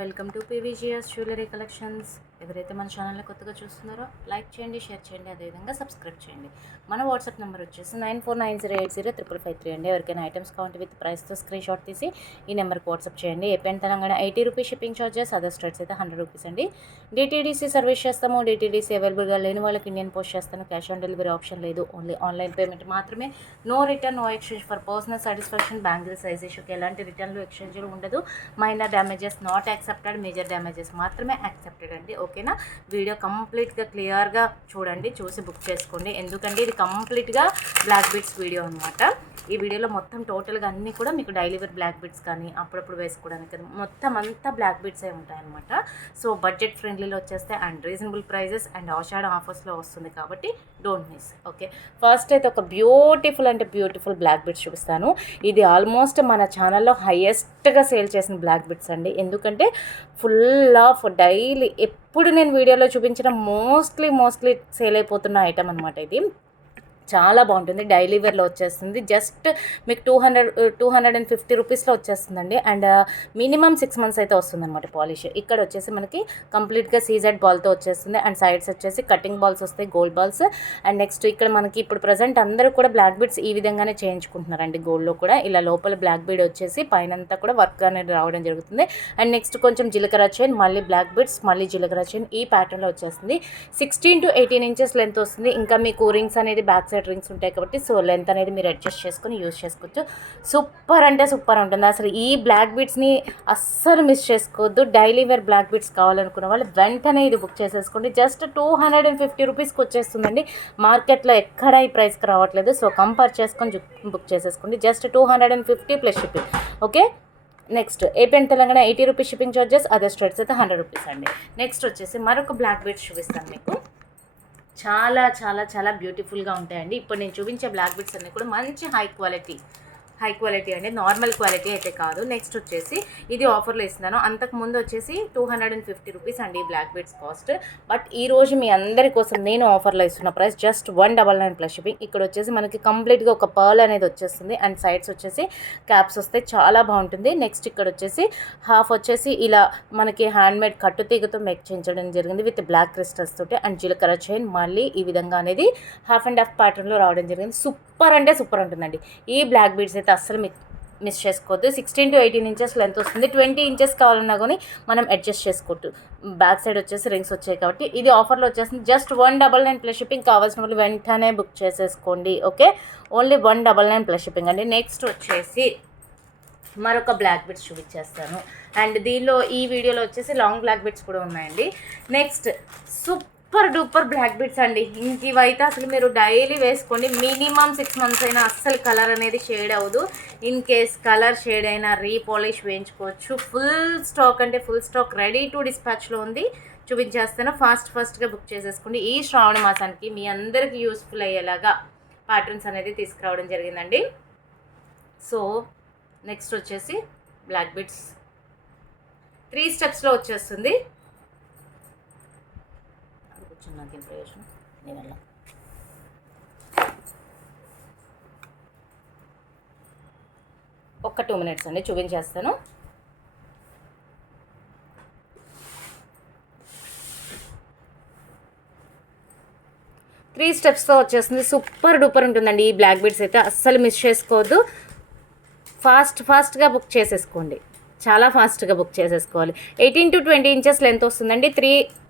Welcome to PVGS jewellery collections. ఎవరైతే మన ఛానల్ని కొత్తగా చూస్తున్నారో లైక్ చేయండి, షేర్ చేయండి, అదేవిధంగా సబ్స్క్రైబ్ చేయండి. మన వాట్సాప్ నెంబర్ వచ్చేసి 9490805553 అండి. ఎవరికైనా ఐటమ్స్ కావాలంటే విత్ ప్రైస్తో స్క్రీన్ షాట్ తీసి ఈ నెంబర్కి వాట్సాప్ చేయండి. APN Telangana 80 rupees shipping charges, other states అయితే 100 రూపీస్ అండి. డిటీడీసీ సర్వీస్ చేస్తాము. డిటీడీసీ అవైలబుల్గా లేని వాళ్ళకి ఇండియన్ పోస్ట్ చేస్తాను. క్యాష్ ఆన్ డెలివరీ ఆప్షన్ లేదు, ఓన్లీ ఆన్లైన్ పేమెంట్ మాత్రమే. No return, no exchange for personal satisfaction. Bangle size ఇష్యూకి ఎలాంటి రిటర్న్లు ఎక్స్చేంజ్లు ఉండదు. Minor damages not accepted, major damages మాత్రమే యాక్సెప్టెడ్ అండి. ఓకేనా? వీడియో కంప్లీట్గా క్లియర్గా చూడండి, చూసి బుక్ చేసుకోండి. ఎందుకంటే ఇది కంప్లీట్గా బ్లాక్ బీడ్స్ వీడియో అనమాట. ఈ వీడియోలో మొత్తం టోటల్గా అన్నీ కూడా మీకు డైలీ వేర్ బ్లాక్ బీడ్స్ కానీ అప్పుడప్పుడు వేసుకోవడానికి మొత్తం అంతా బ్లాక్ బీడ్స్ అయి ఉంటాయన్నమాట. సో బడ్జెట్ ఫ్రెండ్లీలో వచ్చేస్తే అండ్ రీజనబుల్ ప్రైజెస్ అండ్ ఆషాఢ ఆఫర్స్లో వస్తుంది కాబట్టి డోంట్ మిస్. ఓకే, ఫస్ట్ అయితే ఒక బ్యూటిఫుల్ అంటే బ్యూటిఫుల్ బ్లాక్ బీడ్స్ చూపిస్తాను. ఇది ఆల్మోస్ట్ మన ఛానల్లో హైయెస్ట్గా సేల్ చేసిన బ్లాక్ బీడ్స్ అండి. ఎందుకంటే ఫుల్ ఆఫ్ డైలీ ఎప్పుడు నేను వీడియోలో చూపించిన మోస్ట్లీ సేల్ అయిపోతున్న ఐటమ్ అనమాట. ఇది చాలా బాగుంటుంది. డైలీ వేర్లో వచ్చేస్తుంది. జస్ట్ మీకు 250 రూపీస్లో వచ్చేస్తుందండి. అండ్ మినిమం 6 మంత్స్ అయితే వస్తుంది అనమాట పాలిష్. ఇక్కడ వచ్చేసి మనకి కంప్లీట్గా సీజెడ్ బాల్తో వచ్చేస్తుంది. అండ్ సైడ్స్ వచ్చేసి కటింగ్ బాల్స్ వస్తాయి, గోల్డ్ బాల్స్. అండ్ నెక్స్ట్ ఇక్కడ మనకి ఇప్పుడు ప్రజెంట్ అందరూ కూడా బ్లాక్ బీడ్స్ ఈ విధంగానే చేయించుకుంటున్నారండి. గోల్డ్లో కూడా ఇలా లోపల బ్లాక్ బీడ్ వచ్చేసి పైనంతా కూడా వర్క్ అనేది రావడం జరుగుతుంది. అండ్ నెక్స్ట్ కొంచెం జీలకర్ర చైన్, మళ్ళీ బ్లాక్ బీడ్స్, మళ్ళీ జీలకర్ర చైన్, ఈ ప్యాటర్న్లో వచ్చేస్తుంది. 16 to 18 ఇంచెస్ లెంత్ వస్తుంది. ఇంకా మీకు రింగ్స్ అనేది బ్యాక్ రింగ్స్ ఉంటాయి కాబట్టి సో లెంత్ అనేది మీరు అడ్జస్ట్ చేసుకొని యూజ్ చేసుకోవచ్చు. సూపర్ అంటే సూపర్ ఉంటుంది. అసలు ఈ బ్లాక్ బీడ్స్ని అస్సలు మిస్ చేసుకోవద్దు. డైలీ వేర్ బ్లాక్ బీడ్స్ కావాలనుకున్న వాళ్ళు వెంటనే ఇది బుక్ చేసేసుకోండి. జస్ట్ 250 రూపీస్కి వచ్చేస్తుందండి. మార్కెట్లో ఎక్కడ ఈ ప్రైస్కి రావట్లేదు. సో కంపేర్ చేసుకొని బుక్ చేసేసుకోండి. Just 250 plus shipping. Okay, next APN Telangana 80 rupees shipping charges, other states అయితే 100 రూపీస్ అండి. నెక్స్ట్ వచ్చేసి మరొక బ్లాక్ బీడ్స్ చూపిస్తాను మీకు. చాలా చాలా చాలా బ్యూటిఫుల్గా ఉంటాయండి. ఇప్పుడు నేను చూపించే బ్లాక్ బీడ్స్ అన్నీ కూడా మంచి హై క్వాలిటీ అండి, నార్మల్ క్వాలిటీ అయితే కాదు. నెక్స్ట్ వచ్చేసి ఇది ఆఫర్లో ఇస్తున్నాను. అంతకుముందు వచ్చేసి 250 రూపీస్ అండి ఈ బ్లాక్ బీడ్స్ కాస్ట్. బట్ ఈరోజు మీ అందరి కోసం నేను ఆఫర్లో ఇస్తున్న ప్రైస్ జస్ట్ 199 ప్లస్ షిప్పింగ్. ఇక్కడ వచ్చేసి మనకి కంప్లీట్గా ఒక పర్ల్ అనేది వచ్చేస్తుంది. అండ్ సైడ్స్ వచ్చేసి క్యాప్స్ వస్తాయి, చాలా బాగుంటుంది. నెక్స్ట్ ఇక్కడ వచ్చేసి హాఫ్ వచ్చేసి ఇలా మనకి హ్యాండ్మేడ్ కట్టుతీగతో మేక్ చేయించడం జరిగింది విత్ బ్లాక్ క్రిస్టల్స్ తోటి. అండ్ జీలకర్ర చైన్ మళ్ళీ ఈ విధంగా అనేది హాఫ్ అండ్ హాఫ్ ప్యాటర్న్లో రావడం జరిగింది. సూపర్ అంటే సూపర్ ఉంటుందండి. ఈ బ్లాక్ బీడ్స్ అయితే అస్సలు మిస్ చేసుకోవద్దు. 16 to 18 ఇంచెస్ లెంత్ వస్తుంది. 20 ఇంచెస్ కావాలన్నా కానీ మనం అడ్జస్ట్ చేసుకోవచ్చు. బ్యాక్ సైడ్ వచ్చేసి రింగ్స్ వచ్చాయి కాబట్టి ఇది ఆఫర్లో వచ్చేస్తుంది. Just 199 plus shipping. కావాల్సిన వాళ్ళు వెంటనే బుక్ చేసేసుకోండి. ఓకే, ఓన్లీ 199 ప్లస్ షిప్పింగ్ అండి. నెక్స్ట్ వచ్చేసి మరొక బ్లాక్ బీడ్స్ చూపించేస్తాను. అండ్ దీనిలో ఈ వీడియోలో వచ్చేసి లాంగ్ బ్లాక్ బీడ్స్ కూడా ఉన్నాయండి. Next super duper black beads అండి. ఇవైతే అసలు మీరు డైలీ వేసుకోండి. మినిమం 6 మంత్స్ అయినా అస్సలు కలర్ అనేది షేడ్ అవ్వదు. ఇన్ కేస్ కలర్ షేడ్ అయినా రీపాలిష్ వేయించుకోవచ్చు. ఫుల్ స్టాక్ అంటే ఫుల్ స్టాక్ రెడీ టు డిస్పాచ్లో ఉంది. చూపించేస్తాను. ఫాస్ట్గా బుక్ చేసేసుకోండి. ఈ శ్రావణ మాసానికి మీ అందరికీ యూస్ఫుల్ అయ్యేలాగా ప్యాటర్న్స్ అనేది తీసుకురావడం జరిగిందండి. సో నెక్స్ట్ వచ్చేసి బ్లాక్ బీడ్స్ 3 స్టెప్స్లో వచ్చేస్తుంది. నాకేం ప్రయోజనం దీనివల్ల. ఒక్క 2 minutes అండి, చూపించేస్తాను. త్రీ స్టెప్స్తో వచ్చేస్తుంది. సూపర్ డూపర్ ఉంటుందండి ఈ బ్లాక్ బీడ్స్ అయితే. అస్సలు మిస్ చేసుకోవద్దు. ఫాస్ట్గా బుక్ చేసేసుకోండి. చాలా ఫాస్ట్గా బుక్ చేసేసుకోవాలి. 18 to 20 ఇంచెస్ లెంత్ వస్తుందండి.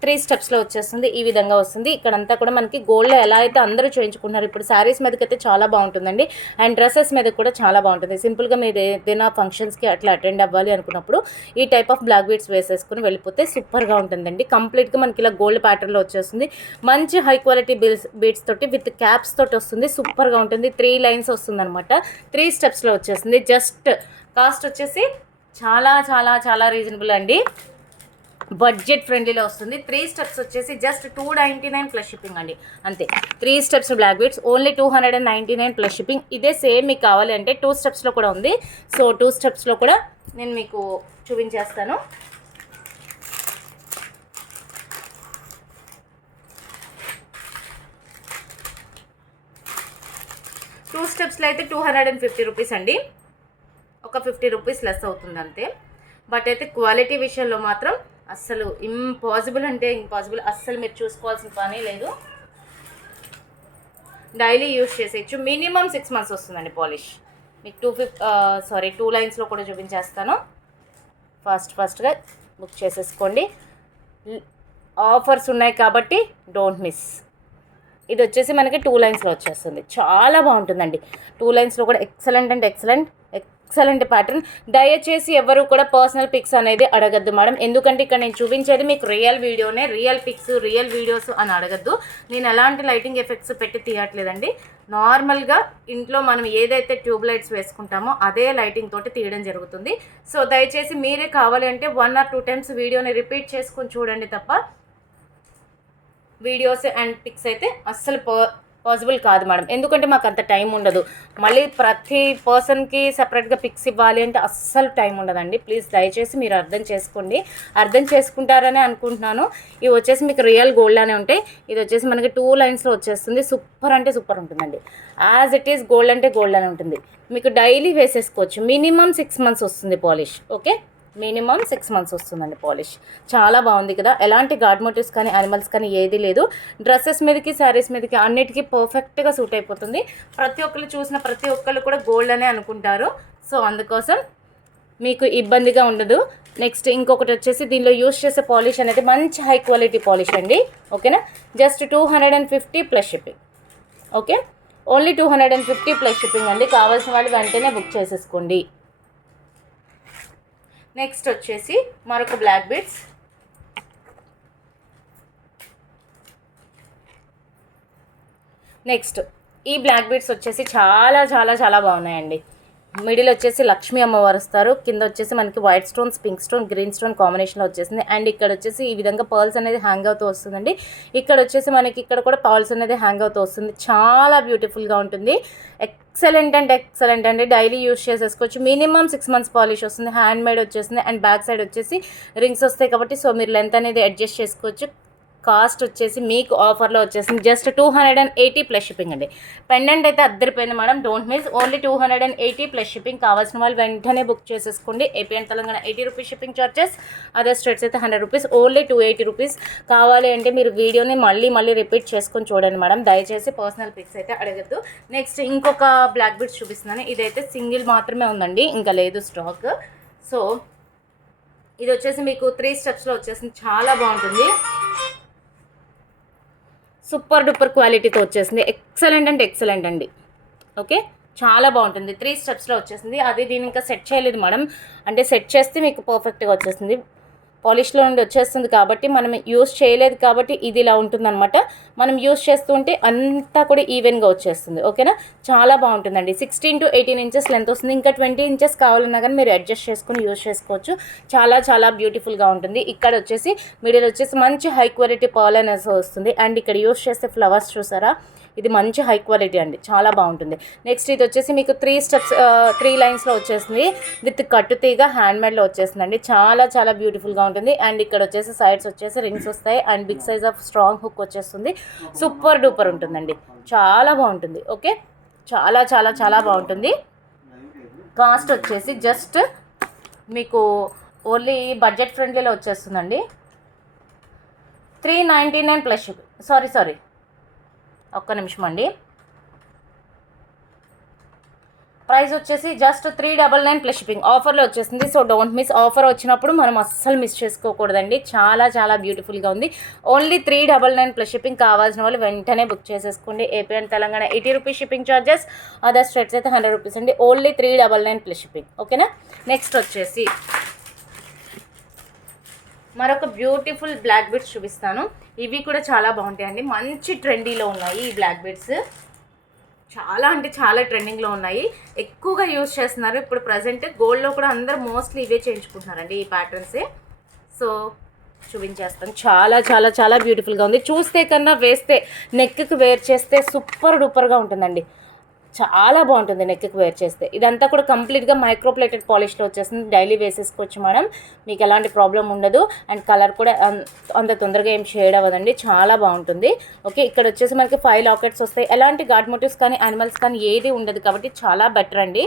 త్రీ స్టెప్స్లో వచ్చేస్తుంది. ఈ విధంగా వస్తుంది. ఇక్కడంతా కూడా మనకి గోల్డ్లో ఎలా అయితే అందరూ చేయించుకుంటున్నారు. ఇప్పుడు శారీస్ మీదకైతే చాలా బాగుంటుందండి. అండ్ డ్రెస్సెస్ మీద కూడా చాలా బాగుంటుంది. సింపుల్గా మీరు ఏదైనా ఫంక్షన్స్కి అట్లా అటెండ్ అవ్వాలి అనుకున్నప్పుడు ఈ టైప్ ఆఫ్ బ్లాక్ బీడ్స్ వేసేసుకుని వెళ్ళిపోతే సూపర్గా ఉంటుందండి. కంప్లీట్గా మనకి ఇలా గోల్డ్ ప్యాటర్న్లో వచ్చేస్తుంది. మంచి హై క్వాలిటీ బీడ్స్ తోటి విత్ క్యాప్స్ తోటి వస్తుంది. సూపర్గా ఉంటుంది. 3 లైన్స్ వస్తుంది అనమాట. 3 స్టెప్స్లో వచ్చేస్తుంది. జస్ట్ కాస్ట్ వచ్చేసి చాలా చాలా చాలా రీజనబుల్ అండి. బడ్జెట్ ఫ్రెండ్లీలో వస్తుంది. 3 స్టెప్స్ వచ్చేసి జస్ట్ 299 ప్లస్ షిప్పింగ్ అండి. అంతే. 3 steps black beads only 299 plus shipping. ఇదే సేమ్ మీకు కావాలి అంటే 2 స్టెప్స్లో కూడా ఉంది. సో 2 స్టెప్స్లో కూడా నేను మీకు చూపించేస్తాను. టూ స్టెప్స్లో అయితే 250 రూపీస్ అండి. ఒక 50 రూపీస్ లెస్ అవుతుంది అంతే. బట్ అయితే క్వాలిటీ విషయంలో మాత్రం అస్సలు ఇంపాసిబుల్ అంటే ఇంపాసిబుల్, అస్సలు మీరు చూసుకోవాల్సిన పని లేదు. డైలీ యూస్ చేసేయచ్చు. మినిమం 6 months వస్తుందండి పాలిష్. మీకు 2 లైన్స్లో కూడా చూపించేస్తాను. ఫస్ట్గా బుక్ చేసేసుకోండి. ఆఫర్స్ ఉన్నాయి కాబట్టి డోంట్ మిస్. ఇది వచ్చేసి మనకి 2 లైన్స్లో వచ్చేస్తుంది. చాలా బాగుంటుందండి. 2 లైన్స్లో కూడా ఎక్సలెంట్ అంటే ఎక్సలెంట్ ప్యాటర్న్. దయచేసి ఎవరు కూడా పర్సనల్ పిక్స్ అనేది అడగద్దు మేడం, ఎందుకంటే ఇక్కడ నేను చూపించేది మీకు రియల్ వీడియోనే, రియల్ పిక్స్ రియల్ వీడియోస్ అని అడగద్దు. నేను ఎలాంటి లైటింగ్ ఎఫెక్ట్స్ పెట్టి తీయట్లేదండి. నార్మల్గా ఇంట్లో మనం ఏదైతే ట్యూబ్ లైట్స్ వేసుకుంటామో అదే లైటింగ్ తోటి తీయడం జరుగుతుంది. సో దయచేసి మీరే కావాలి అంటే 1 or 2 times వీడియోని రిపీట్ చేసుకొని చూడండి తప్ప వీడియోస్ అండ్ పిక్స్ అయితే అస్సలు పాసిబుల్ కాదు మేడం, ఎందుకంటే మాకు అంత టైం ఉండదు. మళ్ళీ ప్రతి పర్సన్కి సపరేట్గా పిక్స్ ఇవ్వాలి అంటే అస్సలు టైం ఉండదండి. ప్లీజ్ దయచేసి మీరు అర్థం చేసుకోండి. అర్థం చేసుకుంటారని అనుకుంటున్నాను. ఇవి వచ్చేసి మీకు రియల్ గోల్డ్ అనే ఉంటాయి. ఇది వచ్చేసి మనకి 2 లైన్స్లో వచ్చేస్తుంది. సూపర్ అంటే సూపర్ ఉంటుందండి. యాజ్ ఇట్ ఈస్ గోల్డ్ అంటే గోల్డ్ అని ఉంటుంది. మీకు డైలీ వేసేసుకోవచ్చు. మినిమం 6 months వస్తుంది పాలిష్. ఓకే, మినిమం 6 months వస్తుందండి పాలిష్. చాలా బాగుంది కదా. ఎలాంటి గాడ్ మోటివ్స్ కానీ యానిమల్స్ కానీ ఏది లేదు. డ్రెస్సెస్ మీదకి శారీస్ మీదకి అన్నిటికీ పర్ఫెక్ట్గా సూట్ అయిపోతుంది. ప్రతి ఒక్కరు చూసిన ప్రతి ఒక్కరు కూడా గోల్డ్ అనే అనుకుంటారు. సో అందుకోసం మీకు ఇబ్బందిగా ఉండదు. నెక్స్ట్ ఇంకొకటి వచ్చేసి దీనిలో యూస్ చేసే పాలిష్ అనేది మంచి హై క్వాలిటీ పాలిష్ అండి. ఓకేనా, just 250 plus shipping. Okay, only 250 plus shipping అండి. కావాల్సిన వాళ్ళు వెంటనే బుక్ చేసేసుకోండి. నెక్స్ట్ వచ్చేసి మరొక బ్లాక్ బీడ్స్. నెక్స్ట్ ఈ బ్లాక్ బీడ్స్ వచ్చేసి చాలా చాలా చాలా బాగున్నాయండి. మిడిల్ వచ్చేసి లక్ష్మీ అమ్మవారు వస్తారు. కింద వచ్చేసి మనకి white stones, pink stone, green stone కాంబినేషన్లో వచ్చేసింది. అండ్ ఇక్కడ వచ్చేసి ఈ విధంగా పర్ల్స్ అనేది హ్యాంగ్ అవుతూ వస్తుందండి. ఇక్కడ వచ్చేసి మనకి ఇక్కడ కూడా పర్ల్స్ అనేది హ్యాంగ్ అవుతూ వస్తుంది. చాలా బ్యూటిఫుల్గా ఉంటుంది. ఎక్సలెంట్ అండి. డైలీ యూస్ చేసేసుకోవచ్చు. మినిమం 6 months పాలిష్ వస్తుంది. హ్యాండ్ మేడ్ వచ్చేసింది. అండ్ బ్యాక్ సైడ్ వచ్చేసి రింగ్స్ వస్తాయి కాబట్టి సో మీరు లెంత్ అనేది అడ్జస్ట్ చేసుకోవచ్చు. కాస్ట్ వచ్చేసి మీకు ఆఫర్లో వచ్చేసింది జస్ట్ 280 ప్లస్ షిప్పింగ్ అండి. పెండెంట్ అయితే అద్దరిపోయింది madam, don't miss. Only 280 plus shipping. కావాల్సిన వాళ్ళు వెంటనే బుక్ చేసేసుకోండి. AP and Telangana 80 rupees shipping charges, other states అయితే 100 రూపీస్. Only 280 rupees. కావాలి అంటే మీరు వీడియోని మళ్ళీ రిపీట్ చేసుకొని చూడండి మేడం. దయచేసి పర్సనల్ పిక్స్ అయితే అడగద్దు. నెక్స్ట్ ఇంకొక బ్లాక్ బీడ్స్ చూపిస్తున్నాను. ఇదైతే సింగిల్ మాత్రమే ఉందండి, ఇంకా లేదు స్టాక్. సో ఇది వచ్చేసి మీకు 3 steps వచ్చేసింది. చాలా బాగుంటుంది. సూపర్ డూపర్ క్వాలిటీతో వచ్చేసింది. ఎక్సలెంట్ అండి. ఓకే, చాలా బాగుంటుంది. 3 steps వచ్చేసింది. అది దీని ఇంకా సెట్ చేయలేదు మేడం, అంటే సెట్ చేస్తే మీకు పర్ఫెక్ట్గా వచ్చేస్తుంది. పాలిష్లో నుండి వచ్చేస్తుంది కాబట్టి మనం యూస్ చేయలేదు కాబట్టి ఇది ఇలా ఉంటుందన్నమాట. మనం యూస్ చేస్తుంటే అంతా కూడా ఈవెన్గా వచ్చేస్తుంది. ఓకేనా, చాలా బాగుంటుందండి. 16 to 18 inches లెంత్ వస్తుంది. ఇంకా 20 inches కావాలన్నా కానీ మీరు అడ్జస్ట్ చేసుకుని యూస్ చేసుకోవచ్చు. చాలా చాలా బ్యూటిఫుల్గా ఉంటుంది. ఇక్కడ వచ్చేసి మిడిల్ వచ్చేసి మంచి హై క్వాలిటీ పర్ల్ అనేది వస్తుంది. అండ్ ఇక్కడ యూస్ చేస్తే ఫ్లవర్స్ చూసారా, ఇది మంచి హై క్వాలిటీ అండి, చాలా బాగుంటుంది. నెక్స్ట్ ఇది వచ్చేసి మీకు 3 లైన్స్లో వచ్చేసింది. విత్ కట్టుతీగ హ్యాండ్మేడ్లో వచ్చేసిందండి. చాలా చాలా బ్యూటిఫుల్గా ఉంటుంది. అండ్ ఇక్కడ వచ్చేసి సైడ్స్ వచ్చేసి రింగ్స్ వస్తాయి. And big size of strong hook వచ్చేస్తుంది. సూపర్ డూపర్ ఉంటుందండి, చాలా బాగుంటుంది. ఓకే, చాలా చాలా చాలా బాగుంటుంది. కాస్ట్ వచ్చేసి జస్ట్ మీకు ఓన్లీ బడ్జెట్ ఫ్రెండ్లీలో వచ్చేస్తుందండి. 399 ప్లస్ సారీ ఒక్క నిమిషం అండి. ప్రైస్ వచ్చేసి జస్ట్ 399 ప్లస్ షిప్పింగ్. ఆఫర్లో వచ్చేసింది. So don't miss. ఆఫర్ వచ్చినప్పుడు మనం అస్సలు మిస్ చేసుకోకూడదండి. చాలా చాలా బ్యూటిఫుల్గా ఉంది. Only 399 plus shipping. కావాల్సిన వాళ్ళు వెంటనే బుక్ చేసేసుకోండి. AP and Telangana 80 rupees shipping charges, other states అయితే 100 రూపీస్ అండి. Only 399 plus shipping. ఓకేనా, నెక్స్ట్ వచ్చేసి మరొక బ్యూటిఫుల్ బ్లాక్ బీడ్స్ చూపిస్తాను. ఇవి కూడా చాలా బాగుంటాయండి. మంచి ట్రెండీలో ఉన్నాయి ఈ బ్లాక్ బీడ్స్. చాలా అంటే చాలా ట్రెండింగ్లో ఉన్నాయి. ఎక్కువగా యూజ్ చేస్తున్నారు ఇప్పుడు ప్రజెంట్. గోల్డ్లో కూడా అందరూ మోస్ట్లీ ఇవే చేయించుకుంటున్నారండి, ఈ ప్యాటర్న్సే. సో చూపించేస్తాను. చాలా చాలా చాలా బ్యూటిఫుల్గా ఉంది. చూస్తే కన్నా వేస్తే, నెక్కి వేర్ చేస్తే సూపర్ డూపర్గా ఉంటుందండి. చాలా బాగుంటుంది నెక్కి వేర్ చేస్తే. ఇదంతా కూడా కంప్లీట్గా మైక్రోప్లేటెడ్ పాలిష్లో వచ్చేసింది. డైలీ వేసేసుకోవచ్చు మేడం, మీకు ఎలాంటి ప్రాబ్లం ఉండదు. అండ్ కలర్ కూడా అంత తొందరగా ఏం షేడ్ అవ్వదండి, చాలా బాగుంటుంది. ఓకే, ఇక్కడ వచ్చేసి మనకి 5 లాకెట్స్ వస్తాయి. ఎలాంటి గాడ్ మోటివ్స్ కానీ యానిమల్స్ కానీ ఏది ఉండదు కాబట్టి చాలా బెటర్ అండి.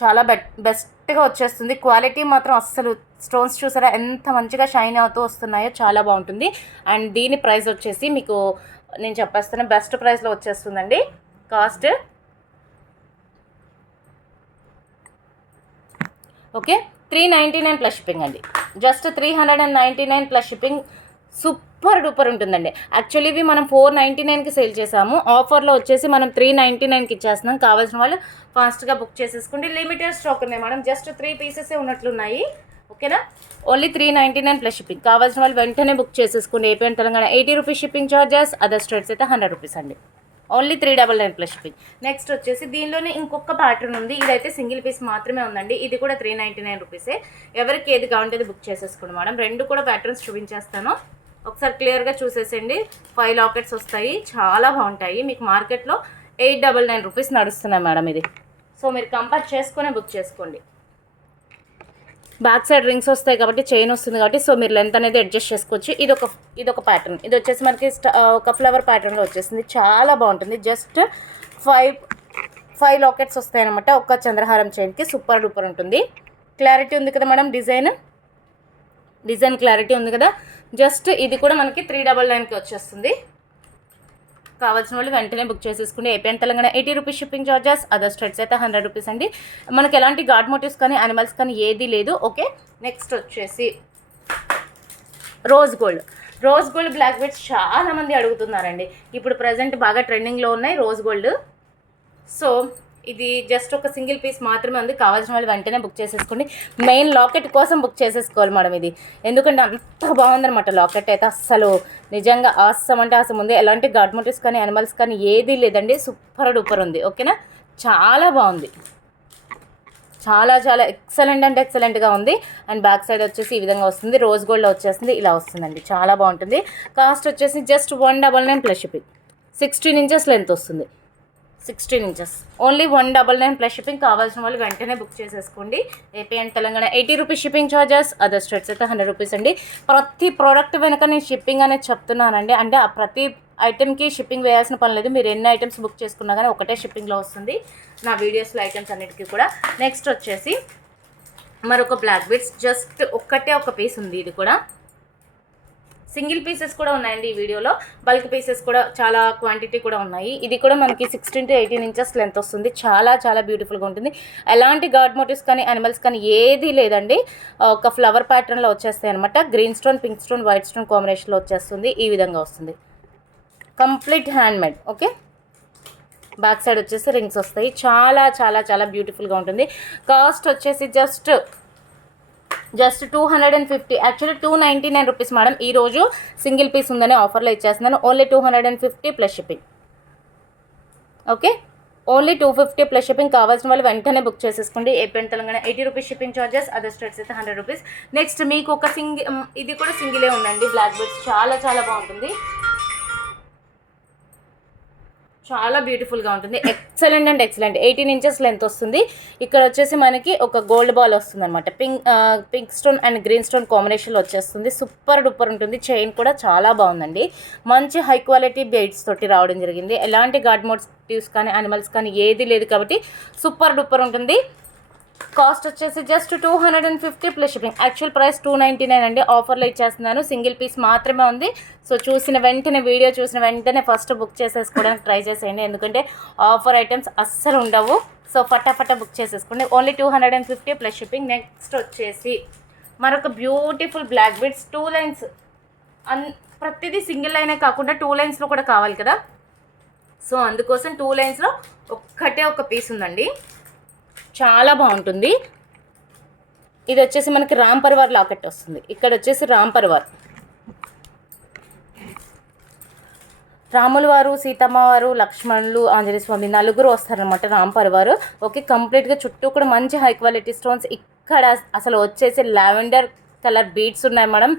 చాలా బెస్ట్గా వచ్చేస్తుంది. క్వాలిటీ మాత్రం అస్సలు స్టోన్స్ చూసారా ఎంత మంచిగా షైన్ అవుతూ వస్తున్నాయో, చాలా బాగుంటుంది. అండ్ దీని ప్రైస్ వచ్చేసి మీకు నేను చెప్పేస్తాను, బెస్ట్ ప్రైస్లో వచ్చేస్తుందండి. కాస్ట్ ఓకే 399 ప్లస్ షిప్పింగ్ అండి. Just 399 plus shipping. Super duper ఉంటుందండి. యాక్చువల్లీ ఇవి మనం 499కి సేల్ చేసాము. ఆఫర్లో వచ్చేసి మనం 399కి ఇచ్చేస్తున్నాం. కావాల్సిన వాళ్ళు ఫాస్ట్గా బుక్ చేసేసుకోండి. లిమిటెడ్ స్టాక్ ఉన్నాయి మేడం, జస్ట్ 3 పీసెసే ఉన్నట్లున్నాయి. ఓకేనా, ఓన్లీ 399 ప్లస్ షిప్పింగ్. కావాల్సిన వాళ్ళు వెంటనే బుక్ చేసేసుకోండి. AP and Telangana 80 rupees shipping charges, other states అయితే 100 రూపీస్ అండి. Only 399 plus shipping. నెక్స్ట్ వచ్చేసి దీనిలోనే ఇంకొక ప్యాటర్న్ ఉంది. ఇదైతే సింగిల్ పీస్ మాత్రమే ఉందండి. ఇది కూడా 399 రూపీసే. ఎవరికి ఏది కావాలంటే బుక్ చేసేసుకోండి మేడం. రెండు కూడా ప్యాటర్న్స్ చూపించేస్తాను, ఒకసారి క్లియర్గా చూసేసండి. 5 లాకెట్స్ వస్తాయి, చాలా బాగుంటాయి. మీకు మార్కెట్లో 899 రూపీస్ నడుస్తున్నాయి మేడం ఇది. సో మీరు కంపేర్ చేసుకునే బుక్ చేసుకోండి. బ్యాక్ సైడ్ రింగ్స్ వస్తాయి కాబట్టి, చైన్ వస్తుంది కాబట్టి, సో మీరు లెంత్ అనేది అడ్జస్ట్ చేసుకోవచ్చు. ఇదొక ప్యాటర్న్. ఇది వచ్చేసి మనకి ఒక ఫ్లవర్ ప్యాటర్న్లో వచ్చేసింది, చాలా బాగుంటుంది. జస్ట్ 5 లాకెట్స్ వస్తాయి అనమాట ఒక్క చంద్రహారం చైన్కి. సూపర్ డూపర్ ఉంటుంది. క్లారిటీ ఉంది కదా మేడం, డిజైన్ క్లారిటీ ఉంది కదా. జస్ట్ ఇది కూడా మనకి 399కి వచ్చేస్తుంది. కావాల్సిన వాళ్ళు వెంటనే బుక్ చేసేసుకుంటే AP and Telangana 80 rupees shipping charges, other states అయితే 100 రూపీస్ అండి. మనకి ఎలాంటి గాడ్ మోటివ్స్ కానీ యానిమల్స్ కానీ ఏది లేదు. ఓకే, నెక్స్ట్ వచ్చేసి రోజ్ గోల్డ్ బ్లాక్ బీడ్స్ చాలామంది అడుగుతున్నారండి. ఇప్పుడు ప్రజెంట్ బాగా ట్రెండింగ్లో ఉన్నాయి రోజ్ గోల్డ్. సో ఇది జస్ట్ ఒక సింగిల్ పీస్ మాత్రమే ఉంది. కావాల్సిన వాళ్ళు వెంటనే బుక్ చేసేసుకోండి. మెయిన్ లాకెట్ కోసం బుక్ చేసేసుకోవాలి మేడం ఇది, ఎందుకంటే అంత బాగుందనమాట లాకెట్ అయితే. అస్సలు నిజంగా ఆసం అంటే ఆసం ఉంది. ఎలాంటి గాడ్ మోటివ్స్ కానీ యానిమల్స్ కానీ ఏదీ లేదండి. సూపర్ డూపర్ ఉంది. ఓకేనా, చాలా బాగుంది, చాలా ఎక్సలెంట్ అంటే ఎక్సలెంట్గా ఉంది. అండ్ బ్యాక్ సైడ్ వచ్చేసి ఈ విధంగా వస్తుంది. రోజ్ గోల్డ్ వచ్చేస్తుంది, ఇలా వస్తుందండి, చాలా బాగుంటుంది. కాస్ట్ వచ్చేసి just 199 plus shipping. 16 inches length వస్తుంది, 16 ఇంచెస్. Only 199 plus shipping. కావాల్సిన వాళ్ళు వెంటనే బుక్ చేసేసుకోండి. AP and Telangana 80 rupees shipping charges, other states అయితే 100 రూపీస్ అండి. ప్రతి ప్రోడక్ట్ వెనుక నేను షిప్పింగ్ అనేది చెప్తున్నానండి. అంటే ఆ ప్రతి ఐటెంకి షిప్పింగ్ వేయాల్సిన పని లేదు. మీరు ఎన్ని ఐటమ్స్ బుక్ చేసుకున్నా కానీ ఒకటే షిప్పింగ్లో వస్తుంది నా వీడియోస్లో ఐటమ్స్ అన్నిటికీ కూడా. నెక్స్ట్ వచ్చేసి మరొక బ్లాక్ బీడ్స్, జస్ట్ ఒక పీస్ ఉంది. ఇది కూడా సింగిల్ పీసెస్ కూడా ఉన్నాయండి ఈ వీడియోలో. బల్క్ పీసెస్ కూడా చాలా క్వాంటిటీ కూడా ఉన్నాయి. ఇది కూడా మనకి 16 to 18 ఇంచెస్ లెంత్ వస్తుంది. చాలా బ్యూటిఫుల్గా ఉంటుంది. ఎలాంటి గాడ్ మోటివ్స్ కానీ యానిమల్స్ కానీ ఏది లేదండి. ఒక ఫ్లవర్ ప్యాటర్న్లో వచ్చేస్తాయి అనమాట. Green stone, pink stone, white stone కాంబినేషన్లో వచ్చేస్తుంది. ఈ విధంగా వస్తుంది, complete hand made. Okay, back side వచ్చేసి రింగ్స్ వస్తాయి. చాలా బ్యూటిఫుల్గా ఉంటుంది. కాస్ట్ వచ్చేసి జస్ట్ 250. Actually 299 rupees madam. ఈరోజు సింగిల్ పీస్ ఉందని ఆఫర్లో ఇచ్చేస్తున్నాను. Only 250 plus shipping. Okay, only 250 plus shipping. కావాల్సిన వాళ్ళు వెంటనే బుక్ చేసేసుకోండి. AP and Telangana 80 rupees shipping charges, other states అయితే 100 రూపీస్. నెక్స్ట్ మీకు ఒక ఇది కూడా సింగిలే ఉందండి. బ్లాక్ బీడ్స్ చాలా బాగుంటుంది, చాలా బ్యూటిఫుల్గా ఉంటుంది. ఎక్సలెంట్ అంటే ఎక్సలెంట్. 18 ఇంచెస్ లెంత్ వస్తుంది. ఇక్కడ వచ్చేసి మనకి ఒక గోల్డ్ బాల్ వస్తుంది అనమాట. Pink stone and green stone కాంబినేషన్లో వచ్చేస్తుంది. సూపర్ డూపర్ ఉంటుంది. చైన్ కూడా చాలా బాగుందండి. మంచి హై క్వాలిటీ బీడ్స్ తోటి రావడం జరిగింది. ఎలాంటి గాడ్ మోటివ్స్ కానీ యానిమల్స్ కానీ ఏది లేదు కాబట్టి సూపర్ డూపర్ ఉంటుంది. కాస్ట్ వచ్చేసి just 250 plus shipping. Actual price 299 అండి. ఆఫర్లో ఇచ్చేస్తున్నాను. సింగిల్ పీస్ మాత్రమే ఉంది. సో వీడియో చూసిన వెంటనే ఫస్ట్ బుక్ చేసేసుకోవడానికి ట్రై చేసేయండి, ఎందుకంటే ఆఫర్ ఐటమ్స్ అస్సలు ఉండవు. సో ఫటాఫట బుక్ చేసేసుకోండి. Only 250 plus shipping. నెక్స్ట్ వచ్చేసి మరొక బ్యూటిఫుల్ బ్లాక్ బీడ్స్ 2 లైన్స్. ప్రతిదీ సింగిల్ లైనే కాకుండా 2 లైన్స్లో కూడా కావాలి కదా. సో అందుకోసం 2 లైన్స్లో ఒక పీస్ ఉందండి. చాలా బాగుంటుంది. ఇది వచ్చేసి మనకి రామ్ పరివార్ లాకెట్ వస్తుంది. ఇక్కడ వచ్చేసి రామ్ పరివార్, రాముల వారు, సీతమ్మ వారు, లక్ష్మణులు, ఆంజనేయ స్వామి నలుగురు వస్తారనమాట రామ్ పరివారు. ఓకే, కంప్లీట్గా చుట్టూ కూడా మంచి హై క్వాలిటీ స్టోన్స్. ఇక్కడ అసలు వచ్చేసి లావెండర్ కలర్ బీడ్స్ ఉన్నాయి మేడం.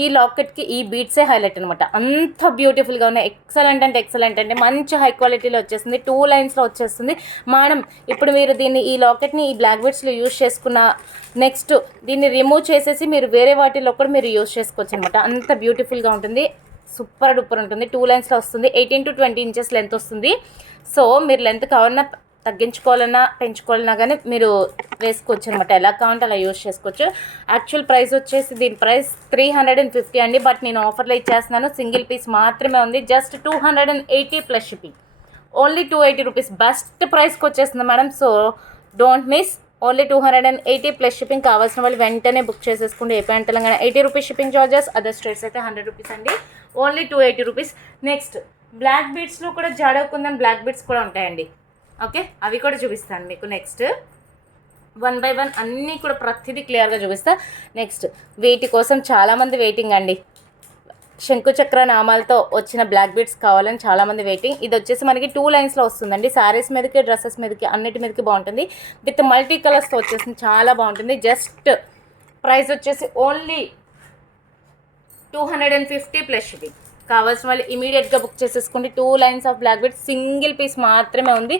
ఈ లాకెట్కి ఈ బీడ్సే హైలైట్ అనమాట. అంత బ్యూటిఫుల్గా ఉన్నాయి. ఎక్సలెంట్ అంటే ఎక్సలెంట్ అండి. మంచి హై క్వాలిటీలో వచ్చేస్తుంది. 2 లైన్స్లో వచ్చేస్తుంది మేడం. ఇప్పుడు మీరు ఈ లాకెట్ని ఈ బ్లాక్ బీడ్స్లో యూజ్ చేసుకున్న నెక్స్ట్ దీన్ని రిమూవ్ చేసేసి మీరు వేరే వాటిలో కూడా మీరు యూజ్ చేసుకోవచ్చు అనమాట. అంత బ్యూటిఫుల్గా ఉంటుంది. సూపర్ డూపర్ ఉంటుంది. 2 లైన్స్లో వస్తుంది. 18 to 20 ఇంచెస్ లెంత్ వస్తుంది. సో మీరు లెంత్ కావాలన్నా తగ్గించుకోవాలన్నా పెంచుకోవాలన్నా కానీ మీరు వేసుకోవచ్చు అనమాట. ఎలా కావాలంటే అలా యూజ్ చేసుకోవచ్చు. యాక్చువల్ ప్రైస్ వచ్చేసి దీని ప్రైస్ 350 అండి. బట్ నేను ఆఫర్లో ఇచ్చేస్తున్నాను. సింగిల్ పీస్ మాత్రమే ఉంది. Just 280 plus shipping. Only 280 rupees best ప్రైస్కి వచ్చేస్తుంది madam. So don't miss. Only 280 plus shipping. కావాల్సిన వాళ్ళు వెంటనే బుక్ చేసేసుకోండి. AP and Telangana 80 rupees shipping charges. Other states అయితే 100 రూపీస్ అండి. Only 280 rupees. నెక్స్ట్ బ్లాక్ బీడ్స్లో కూడా జాడవుకుందని బ్లాక్ బీడ్స్ కూడా ఉంటాయండి. ఓకే, అవి కూడా చూపిస్తాను మీకు. నెక్స్ట్ 1 by 1 అన్నీ కూడా ప్రతిదీ క్లియర్గా చూపిస్తా. నెక్స్ట్ వీటి కోసం చాలామంది వెయిటింగ్ అండి. శంకుచక్ర నామాలతో వచ్చిన బ్లాక్ బీడ్స్ కావాలని చాలామంది వెయిటింగ్. ఇది వచ్చేసి మనకి 2 లైన్స్లో వస్తుందండి. శారీస్ మీదకి, డ్రెస్సెస్ మీదకి, అన్నిటి మీదకి బాగుంటుంది. విత్ మల్టీ కలర్స్తో వచ్చేసింది. చాలా బాగుంటుంది. జస్ట్ ప్రైస్ వచ్చేసి ఓన్లీ 250 ప్లస్ షిప్పింగ్. కావాల్సిన వాళ్ళు ఇమీడియట్గా బుక్ చేసేసుకోండి. 2 lines of black beads single piece మాత్రమే ఉంది.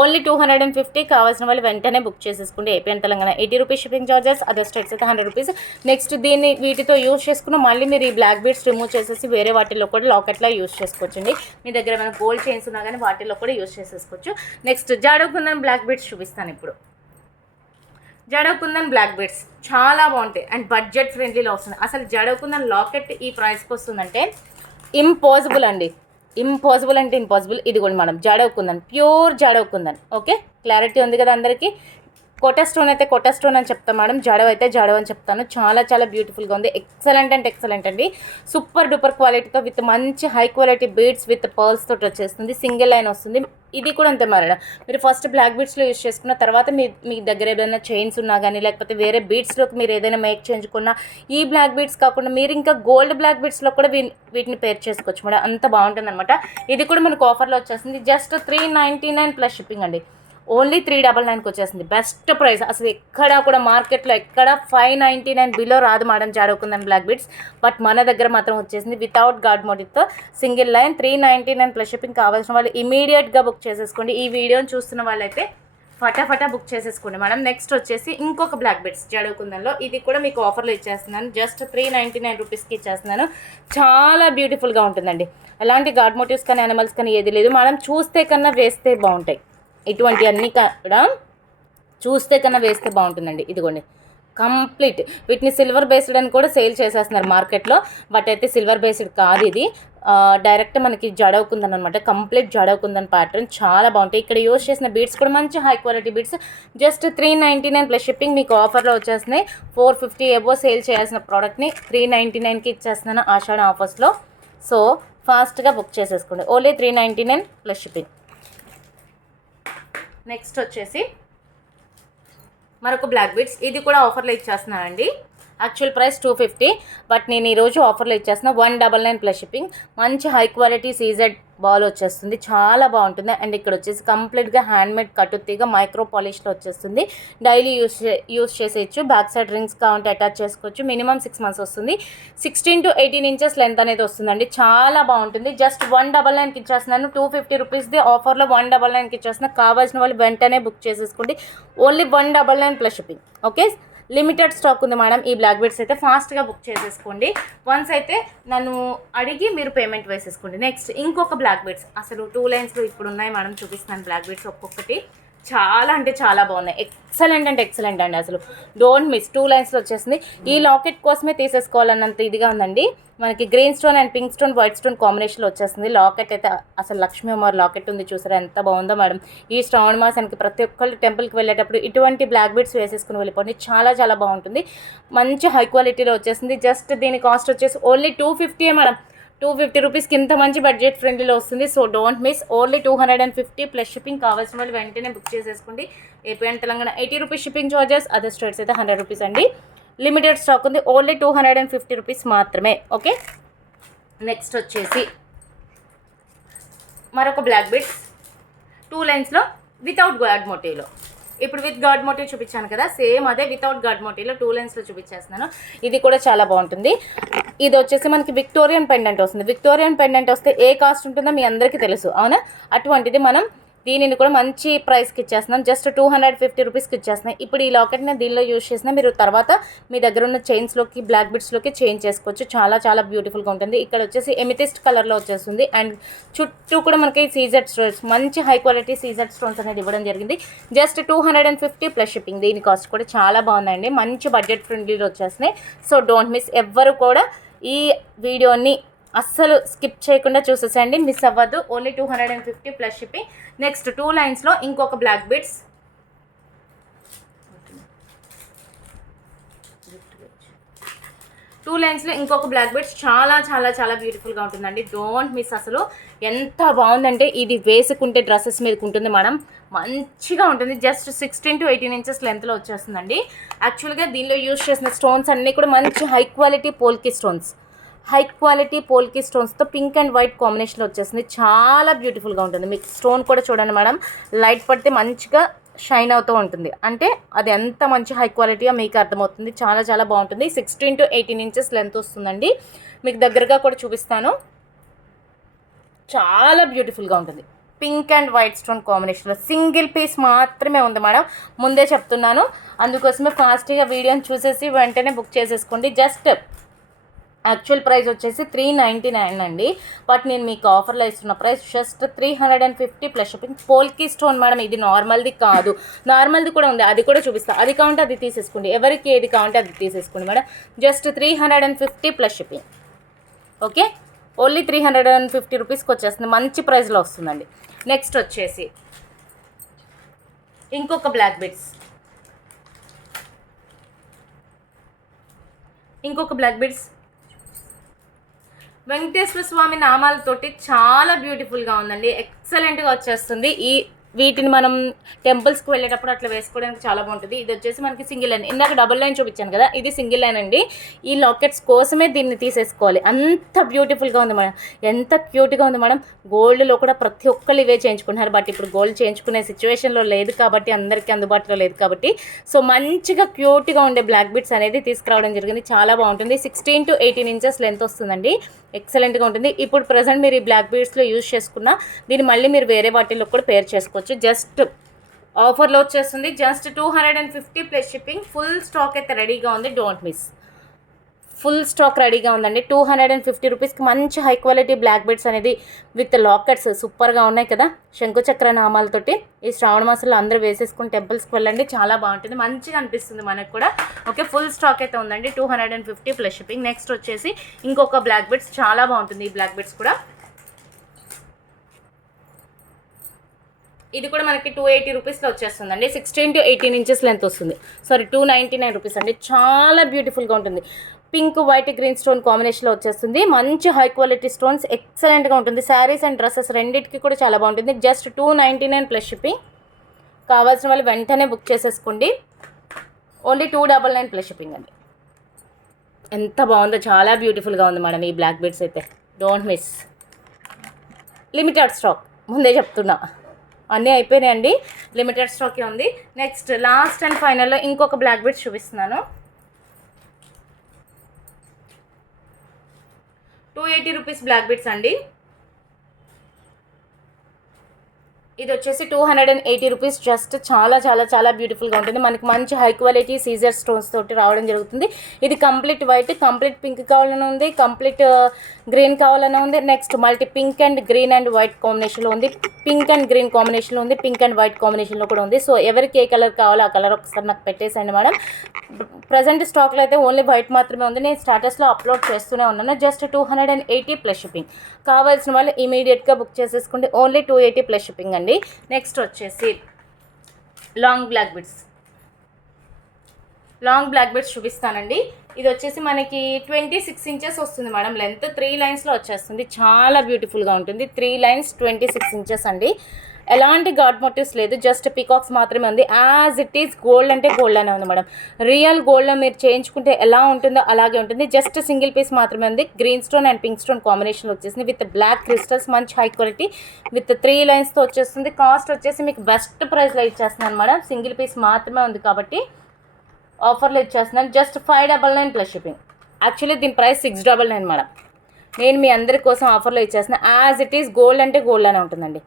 ఓన్లీ 250. కావాల్సిన వాళ్ళు వెంటనే బుక్ చేసేసుకోండి. AP and Telangana 80 rupees shipping charges. Other states అయితే 100 రూపీస్. నెక్స్ట్ దీన్ని వీటితో యూజ్ చేసుకుని మళ్ళీ మీరు ఈ బ్లాక్ బీడ్స్ రిమూవ్ చేసేసి వేరే వాటిల్లో కూడా లాకెట్లో యూజ్ చేసుకోవచ్చండి. మీ దగ్గర ఏమైనా గోల్డ్ చైన్స్ ఉన్నా కానీ వాటిల్లో కూడా యూజ్ చేసేసుకోవచ్చు. నెక్స్ట్ జాడోకుందని బ్లాక్ బీడ్స్ చూపిస్తాను ఇప్పుడు. జడకుందన్ బ్లాక్ బీడ్స్ చాలా బాగుంటాయి అండ్ బడ్జెట్ ఫ్రెండ్లీలో వస్తుంది. అసలు జడకుందన్ లాకెట్ ఈ ప్రైస్కి వస్తుందంటే ఇంపాసిబుల్ అండి. ఇంపాసిబుల్ అంటే ఇంపాసిబుల్. ఇది కూడా మనం జడవుకుందని, ప్యూర్ జడవుకుందని. ఓకే, క్లారిటీ ఉంది కదా అందరికీ. కోటా స్టోన్ అయితే కోటా స్టోన్ అని చెప్తాను మేడం. జడవ్ అయితే జడవ్ అని చెప్తాను. చాలా చాలా బ్యూటిఫుల్గా ఉంది. ఎక్సలెంట్ అంటే ఎక్సలెంట్ అండి. సూపర్ డూపర్ క్వాలిటీతో విత్ మంచి high quality beads with pearls తోటి వచ్చేస్తుంది. సింగిల్ లైన్ వస్తుంది. ఇది కూడా అంతే మేడం. మీరు ఫస్ట్ బ్లాక్ బీడ్స్లో యూజ్ చేసుకున్న తర్వాత మీ దగ్గర ఏదైనా చైన్స్ ఉన్నా కానీ లేకపోతే వేరే బీడ్స్లోకి మీరు ఏదైనా మేక్ చేయించుకున్నా ఈ బ్లాక్ బీడ్స్ కాకుండా మీరు ఇంకా గోల్డ్ బ్లాక్ బీడ్స్లో కూడా వీటిని పేర్ చేసుకోవచ్చు మేడం. అంత బాగుంటుంది అనమాట. ఇది కూడా మనకు ఆఫర్లో వచ్చేస్తుంది. జస్ట్ 399 ప్లస్ షిప్పింగ్ అండి. ఓన్లీ 399కి వచ్చేసింది. Best price. అసలు ఎక్కడా కూడా మార్కెట్లో ఎక్కడ 599 బిలో రాదు మేడం జాడోకుందని బ్లాక్ బీడ్స్. బట్ మన దగ్గర మాత్రం వచ్చేసింది వితౌట్ గాడ్ మోటివ్తో సింగిల్ లైన్ 399 ప్లస్ షిప్పింగ్. కావాల్సిన వాళ్ళు ఇమీడియట్గా బుక్ చేసేసుకోండి. ఈ వీడియోని చూస్తున్న వాళ్ళైతే ఫటాఫటా బుక్ చేసేసుకోండి మేడం. నెక్స్ట్ వచ్చేసి ఇంకొక బ్లాక్ బీడ్స్ జాడోకుందన్లో. ఇది కూడా మీకు ఆఫర్లో ఇచ్చేస్తున్నాను. జస్ట్ 399 రూపీస్కి ఇచ్చేస్తున్నాను. చాలా బ్యూటిఫుల్గా ఉంటుందండి. ఎలాంటి గాడ్ మోటివ్స్ కానీ యానిమల్స్ కానీ ఏది లేదు. మనం చూస్తే కన్నా వేస్తే బాగుంటాయి. ఇటువంటి అన్నీ కూడా చూస్తే కన్నా వేస్తే బాగుంటుందండి. ఇదిగోండి కంప్లీట్. వీటిని సిల్వర్ బేస్డ్ అని కూడా సేల్ చేసేస్తున్నారు మార్కెట్లో. బట్ అయితే సిల్వర్ బేస్డ్ కాదు ఇది. డైరెక్ట్ మనకి జడవుకుందని అనమాట. కంప్లీట్ జడవుకుందని ప్యాటర్న్ చాలా బాగుంటాయి. ఇక్కడ యూజ్ చేసిన బీడ్స్ కూడా మంచి high quality beads. Just 399 plus shipping. మీకు ఆఫర్లో వచ్చేస్తున్నాయి. 450 ఎబో సేల్ చేయాల్సిన ప్రోడక్ట్ని 399కి ఇచ్చేస్తున్నాను ఆషాఢ ఆఫర్స్లో. సో ఫాస్ట్గా బుక్ చేసేసుకోండి. Only 399 plus shipping. నెక్స్ట్ వచ్చేసి మరొక బ్లాక్ బీడ్స్. ఇది కూడా ఆఫర్లో ఇచ్చేస్తున్నానండి. Actual price 250. బట్ నేను ఈరోజు ఆఫర్లో ఇచ్చేస్తున్నా 199 ప్లస్ షిప్పింగ్. మంచి హై క్వాలిటీ సీజెడ్ బాల్ వచ్చేస్తుంది. చాలా బాగుంటుంది. అండ్ ఇక్కడ వచ్చేసి కంప్లీట్గా హ్యాండ్మేడ్ కట్టుతీగా మైక్రో పాలిష్లో వచ్చేస్తుంది. డైలీ యూస్ చేసేయచ్చు. బ్యాక్ సైడ్ రింగ్స్ కావాలంటే అటాచ్ చేసుకోవచ్చు. మినిమం 6 మంత్స్ వస్తుంది. 16 to 18 ఇంచెస్ లెంత్ అనేది వస్తుందండి. చాలా బాగుంటుంది. జస్ట్ 199కి ఇచ్చేస్తున్నాను. 250 రూపీస్ది ఆఫర్లో 199కి ఇచ్చేస్తున్నా. కావాల్సిన వాళ్ళు వెంటనే బుక్ చేసేసుకోండి. Only 199 plus shipping. Okay, limited stock ఉంది మేడం. ఈ బ్లాక్ బీడ్స్ అయితే ఫాస్ట్గా బుక్ చేసేసుకోండి. వన్స్ అయితే నన్ను అడిగి మీరు పేమెంట్ వేసేసుకోండి. నెక్స్ట్ ఇంకొక బ్లాక్ బీడ్స్. అసలు 2 లైన్స్లో ఇప్పుడు ఉన్నాయి మేడం. చూపిస్తున్నాను బ్లాక్ బీడ్స్ ఒక్కొక్కటి. చాలా అంటే చాలా బాగున్నాయి. ఎక్సలెంట్ అంటే ఎక్సలెంట్ అండి. అసలు డోంట్ మిస్. 2 లైన్స్లో వచ్చేసింది. ఈ లాకెట్ కోసమే తీసేసుకోవాలన్నంత ఇదిగా ఉందండి. మనకి green stone and pink stone white stone కాంబినేషన్లో వచ్చేస్తుంది. లాకెట్ అయితే అసలు లక్ష్మీ అమ్మవారి లాకెట్ ఉంది చూసారా, ఎంత బాగుందో మేడం. ఈ శ్రావణ మాసానికి ప్రతి ఒక్కళ్ళు టెంపుల్కి వెళ్ళేటప్పుడు ఇటువంటి బ్లాక్ బీడ్స్ వేసేసుకుని వెళ్ళిపోండి. చాలా చాలా బాగుంటుంది. మంచి హై క్వాలిటీలో వచ్చేసింది. జస్ట్ దీని కాస్ట్ వచ్చేసి ఓన్లీ 250 మేడం. 250 రూపీస్కి ఇంత మంచి బడ్జెట్ ఫ్రెండ్లీలో వస్తుంది. So don't miss. Only 250 plus shipping. కావాల్సిన వాళ్ళు వెంటనే బుక్ చేసేసుకోండి. AP and Telangana 80 rupees shipping charges. Other states అయితే 100 రూపీస్ అండి. లిమిటెడ్ స్టాక్ ఉంది. ఓన్లీ 250 రూపీస్ మాత్రమే. ఓకే, నెక్స్ట్ వచ్చేసి మరొక బ్లాక్ బీడ్స్ 2 లైన్స్లో వితౌట్ గాడ్ మోటివ్లో. ఇప్పుడు విత్ గాడ్ మోటివ్ చూపించాను కదా, సేమ్ అదే వితౌట్ గాడ్ మోటివ్లో 2 లైన్స్లో చూపించేస్తున్నాను. ఇది కూడా చాలా బాగుంటుంది. ఇది వచ్చేసి మనకి విక్టోరియన్ పెండెంట్ వస్తుంది. విక్టోరియన్ పెండెంట్ వస్తే ఏ కాస్ట్ ఉంటుందో మీ అందరికీ తెలుసు, అవునా? అటువంటిది మనం దీనిని కూడా మంచి ప్రైస్కి ఇచ్చేస్తున్నాం, జస్ట్ 250 రూపీస్కి ఇచ్చేస్తున్నాయి. ఇప్పుడు ఈ లాకెట్ని దీనిలో యూజ్ చేసినా మీరు తర్వాత మీ దగ్గర ఉన్న చైన్స్లోకి బ్లాక్ బిట్స్లోకి చేంజ్ చేసుకోవచ్చు. చాలా చాలా బ్యూటిఫుల్గా ఉంటుంది. ఇక్కడ వచ్చేసి ఎమితిస్ట్ కలర్లో వచ్చేస్తుంది అండ్ చుట్టూ కూడా మనకి సీజెడ్ స్టోన్స్, మంచి హై క్వాలిటీ సీజెడ్ స్టోన్స్ అనేది ఇవ్వడం జరిగింది. Just 250 plus shipping. దీని కాస్ట్ కూడా చాలా బాగుందండి, మంచి బడ్జెట్ ఫ్రెండ్లీలో వచ్చేస్తున్నాయి. సో డోంట్ మిస్, ఎవ్వరు కూడా ఈ వీడియోని అస్సలు స్కిప్ చేయకుండా చూసేసేయండి, మిస్ అవ్వద్దు. Only 250 plus shipping. నెక్స్ట్ 2 లైన్స్లో ఇంకొక బ్లాక్ బిట్స్, 2 లైన్స్లో ఇంకొక బ్లాక్ బిట్స్ చాలా చాలా చాలా బ్యూటిఫుల్గా ఉంటుందండి. Don't miss. అసలు ఎంత బాగుందంటే ఇది వేసుకుంటే డ్రెస్సెస్ మీదకి ఉంటుంది మేడం, మంచిగా ఉంటుంది. జస్ట్ 16 to 18 ఇంచెస్ లెంత్లో వచ్చేస్తుందండి. యాక్చువల్గా దీనిలో యూజ్ చేసిన స్టోన్స్ అన్నీ కూడా మంచి high quality polki stones, high quality polki స్టోన్స్తో పింక్ అండ్ వైట్ కాంబినేషన్లో వచ్చేస్తుంది. చాలా బ్యూటిఫుల్గా ఉంటుంది. మీకు స్టోన్ కూడా చూడండి మేడం, లైట్ పడితే మంచిగా షైన్ అవుతూ ఉంటుంది, అంటే అది ఎంత మంచి హై క్వాలిటీగా మీకు అర్థమవుతుంది. చాలా చాలా బాగుంటుంది. 16 to 18 ఇంచెస్ లెంత్ వస్తుందండి. మీకు దగ్గరగా కూడా చూపిస్తాను. చాలా బ్యూటిఫుల్గా ఉంటుంది. పింక్ అండ్ వైట్ స్టోన్ కాంబినేషన్లో సింగిల్ పీస్ మాత్రమే ఉంది మేడం, ముందే చెప్తున్నాను. అందుకోసమే ఫాస్ట్గా వీడియోని చూసేసి వెంటనే బుక్ చేసేసుకోండి. జస్ట్ యాక్చువల్ ప్రైస్ వచ్చేసి 399 అండి, బట్ నేను మీకు ఆఫర్లో ఇస్తున్న price just 350 plus shipping. Polki stone madam, ఇది నార్మల్ది కాదు, నార్మల్ది కూడా ఉంది, అది కూడా చూపిస్తాను. అది కావాలంటే అది తీసేసుకోండి, ఎవరికి ఏది కావాలంటే అది తీసేసుకోండి madam. Just 350 plus shipping. Okay, only 350 రూపీస్కి వచ్చేస్తుంది, మంచి ప్రైస్లో వస్తుందండి. నెక్స్ట్ వచ్చేసి ఇంకొక బ్లాక్ బిట్స్, వెంకటేశ్వర స్వామి నామాలతోటి చాలా బ్యూటిఫుల్గా ఉందండి, ఎక్సలెంట్గా వచ్చేస్తుంది. వీటిని మనం టెంపుల్స్కి వెళ్ళేటప్పుడు అట్లా వేసుకోవడానికి చాలా బాగుంటుంది. ఇది వచ్చేసి మనకి సింగిల్ లైన్, ఇందాక డబుల్ లైన్ చూపించాను కదా, ఇది సింగిల్ లైన్ అండి. ఈ లాకెట్స్ కోసమే దీన్ని తీసేసుకోవాలి, అంత బ్యూటిఫుల్గా ఉంది మేడం, ఎంత క్యూట్గా ఉంది మేడం. గోల్డ్లో కూడా ప్రతి ఒక్కళ్ళు ఇవే చేయించుకుంటున్నారు, బట్ ఇప్పుడు గోల్డ్ చేయించుకునే సిచ్యువేషన్లో లేదు కాబట్టి, అందరికీ అందుబాటులో లేదు కాబట్టి, సో మంచిగా క్యూట్గా ఉండే బ్లాక్ బిట్స్ అనేది తీసుకురావడం జరిగింది. చాలా బాగుంటుంది. 16 to 18 ఇంచెస్ లెంత్ వస్తుందండి, ఎక్సలెంట్గా ఉంటుంది. ఇప్పుడు ప్రజెంట్ మీరు ఈ బ్లాక్ బీడ్స్లో యూజ్ చేసుకున్న దీన్ని మళ్ళీ మీరు వేరే వాటిల్లో కూడా పేర్ చేసుకోవచ్చు. జస్ట్ ఆఫర్లో వచ్చేస్తుంది, just 250 plus shipping. Full stock అయితే రెడీగా ఉంది, డోంట్ మిస్. ఫుల్ స్టాక్ రెడీగా ఉందండి. 250 రూపీస్కి మంచి హై క్వాలిటీ బ్లాక్ బీడ్స్ అనేది విత్ లాకెట్స్ సూపర్గా ఉన్నాయి కదా, శంకుచక్ర నామాలతోటి. ఈ శ్రావణ మాసంలో అందరూ వేసేసుకుని టెంపుల్స్కి వెళ్ళండి, చాలా బాగుంటుంది, మంచిగా అనిపిస్తుంది మనకు కూడా. ఓకే, ఫుల్ స్టాక్ అయితే ఉందండి, 250 ప్లస్ షిప్పింగ్. నెక్స్ట్ వచ్చేసి ఇంకొక బ్లాక్ బీడ్స్, చాలా బాగుంటుంది ఈ బ్లాక్ బీడ్స్ కూడా. ఇది కూడా మనకి 280 రూపీస్లో వచ్చేస్తుందండి. 16 to 18 ఇంచెస్ లెంత్ వస్తుంది. సారీ, 299 రూపీస్ అండి. చాలా బ్యూటిఫుల్గా ఉంటుంది. పింక్ వైట్ గ్రీన్ స్టోన్ కాంబినేషన్లో వచ్చేస్తుంది. మంచి హై క్వాలిటీ స్టోన్స్, ఎక్సలెంట్గా ఉంటుంది. శారీస్ అండ్ డ్రెస్సెస్ రెండింటికి కూడా చాలా బాగుంటుంది. Just 299 plus shipping. కావాల్సిన వాళ్ళు వెంటనే బుక్ చేసేసుకోండి. ఓన్లీ 299 ప్లస్ షిప్పింగ్ అండి. ఎంత బాగుందో, చాలా బ్యూటిఫుల్గా ఉంది మేడం ఈ బ్లాక్ బీడ్స్ అయితే, డోంట్ మిస్. లిమిటెడ్ స్టాక్, ముందే చెప్తున్నా, అన్నీ అయిపోయినాయండి, లిమిటెడ్ స్టాకే ఉంది. నెక్స్ట్ లాస్ట్ అండ్ ఫైనల్లో ఇంకొక బ్లాక్ బీడ్స్ చూపిస్తున్నాను. 280 రూపీస్ బ్లాక్ బీడ్స్ అండి. ఇది వచ్చేసి 280 రూపీస్. జస్ట్ చాలా చాలా చాలా బ్యూటిఫుల్గా ఉంటుంది. మనకి మంచి హై క్వాలిటీ సీజర్ స్టోన్స్ తోటి రావడం జరుగుతుంది. ఇది కంప్లీట్ వైట్, కంప్లీట్ పింక్ కావాలని ఉంది, కంప్లీట్ గ్రీన్ కావాలని ఉంది. Next multi pink and green and white కాంబినేషన్లో ఉంది, పింక్ అండ్ గ్రీన్ కాంబినేషన్లో ఉంది, పింక్ అండ్ వైట్ కాంబినేషన్లో కూడా ఉంది. సో ఎవరికి ఏ కలర్ కావాలో ఆ కలర్ ఒకసారి నాకు పెట్టేసండి మేడం. ప్రజెంట్ స్టాక్లో అయితే ఓన్లీ వైట్ మాత్రమే ఉంది. నేను స్టాటస్లో అప్లోడ్ చేస్తూనే ఉన్నాను. Just 280 plus shipping. కావాల్సిన వాళ్ళు ఇమీడియట్గా బుక్ చేసేసుకోండి. ఓన్లీ 280 ప్లస్ షిప్పింగ్ అండి. నెక్స్ట్ వచ్చేసి లాంగ్ బ్లాక్ బీడ్స్ చూపిస్తానండి. ఇది వచ్చేసి మనకి 26 ఇంచెస్ వస్తుంది మేడం లెంత్, 3 లైన్స్లో వచ్చేస్తుంది. చాలా బ్యూటిఫుల్గా ఉంటుంది. 3 లైన్స్ 26 ఇంచెస్ అండి. ఎలాంటి గాడ్ మోటివ్స్ లేదు, జస్ట్ పీకాక్స్ మాత్రమే ఉంది. యాజ్ ఇట్ ఈస్ గోల్డ్ అంటే గోల్డ్ అనే ఉంది మేడం. రియల్ గోల్డ్లో మీరు చేయించుకుంటే ఎలా ఉంటుందో అలాగే ఉంటుంది. జస్ట్ సింగిల్ పీస్ మాత్రమే ఉంది. Green stone and pink stone combination వచ్చేసింది విత్ బ్లాక్ క్రిస్టల్స్, మంచి హై క్వాలిటీ విత్ 3 లైన్స్తో వచ్చేస్తుంది. కాస్ట్ వచ్చేసి మీకు బెస్ట్ ప్రైస్లో ఇచ్చేస్తున్నాను మేడం. సింగిల్ పీస్ మాత్రమే ఉంది కాబట్టి ఆఫర్లో ఇచ్చేస్తున్నాను. Just 599 plus shipping. యాక్చువల్లీ దీని ప్రైస్ 699 మేడం. నేను మీ అందరి కోసం ఆఫర్లో ఇచ్చేస్తున్నాను. యాజ్ ఇట్ ఈస్ గోల్డ్ అంటే గోల్డ్ అనే ఉంటుందండి.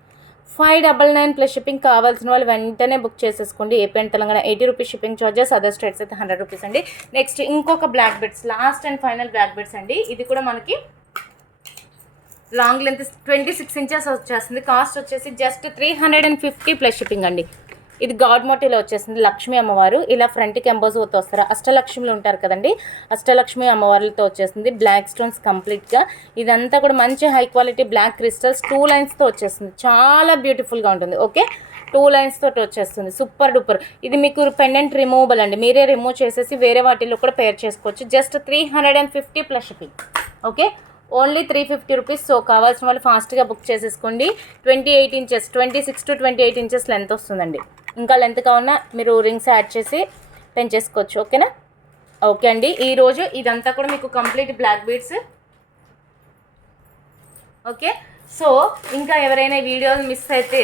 599 ప్లస్ షిప్పింగ్. కావాల్సిన వాళ్ళు వెంటనే బుక్ చేసేసుకోండి. AP and Telangana 80 rupees shipping charges, other states అయితే 100 రూపీస్ అండి. నెక్స్ట్ ఇంకొక black beads, last and final black beads అండి. ఇది కూడా మనకి లాంగ్ లెంత్ 26 ఇంచెస్ వచ్చేస్తుంది. కాస్ట్ వచ్చేసి జస్ట్ 350 ప్లస్ షిప్పింగ్ అండి. ఇది గాడ్ మోటివ్లో వచ్చేసింది. లక్ష్మీ అమ్మవారు ఇలా ఫ్రంట్కి ఎంబోజ్తో వస్తారు. అష్టలక్ష్మిలు ఉంటారు కదండి, అష్టలక్ష్మి అమ్మవార్లతో వచ్చేసింది. బ్లాక్ స్టోన్స్ కంప్లీట్గా. ఇదంతా కూడా మంచి హై క్వాలిటీ బ్లాక్ క్రిస్టల్స్ 2 లైన్స్తో వచ్చేస్తుంది. చాలా బ్యూటిఫుల్గా ఉంటుంది. ఓకే, 2 లైన్స్ తోటి వచ్చేస్తుంది. Super duper. ఇది మీకు పెండెంట్ రిమూవబుల్ అండి. మీరే రిమూవ్ చేసేసి వేరే వాటిల్లో కూడా పేర్ చేసుకోవచ్చు. Just 350 plus shipping. Okay, only 350 rupees. So కావాల్సిన వాళ్ళు ఫాస్ట్గా బుక్ చేసేసుకోండి. 28 ఇంచెస్, 26 to 28 ఇంచెస్ లెంత్ వస్తుందండి. ఇంకా లెంత్ కావాలన్నా మీరు రింగ్స్ యాడ్ చేసి పెంచేసుకోవచ్చు. ఓకేనా? ఓకే అండి, ఈరోజు ఇదంతా కూడా మీకు complete black beads. Okay, so ఇంకా ఎవరైనా వీడియోలు మిస్ అయితే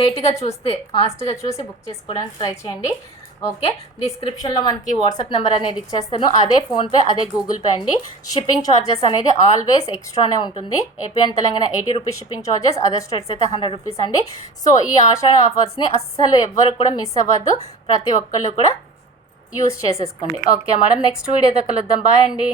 లేట్గా చూస్తే ఫాస్ట్గా చూసి బుక్ చేసుకోవడానికి ట్రై చేయండి. ఓకే, డిస్క్రిప్షన్లో మనకి వాట్సాప్ నెంబర్ అనేది ఇచ్చేస్తాను. అదే ఫోన్పే, అదే గూగుల్ పే అండి. షిప్పింగ్ ఛార్జెస్ అనేది ఆల్వేస్ ఎక్స్ట్రానే ఉంటుంది. AP and Telangana 80 rupees shipping charges, other states అయితే 100 రూపీస్ అండి. సో ఈ ఆషాఢ ఆఫర్స్ని అస్సలు ఎవ్వరు కూడా మిస్ అవ్వద్దు. ప్రతి ఒక్కళ్ళు కూడా యూస్ చేసేసుకోండి. ఓకే మేడం, నెక్స్ట్ వీడియోతో కలుద్దాం. బాయ్ అండి.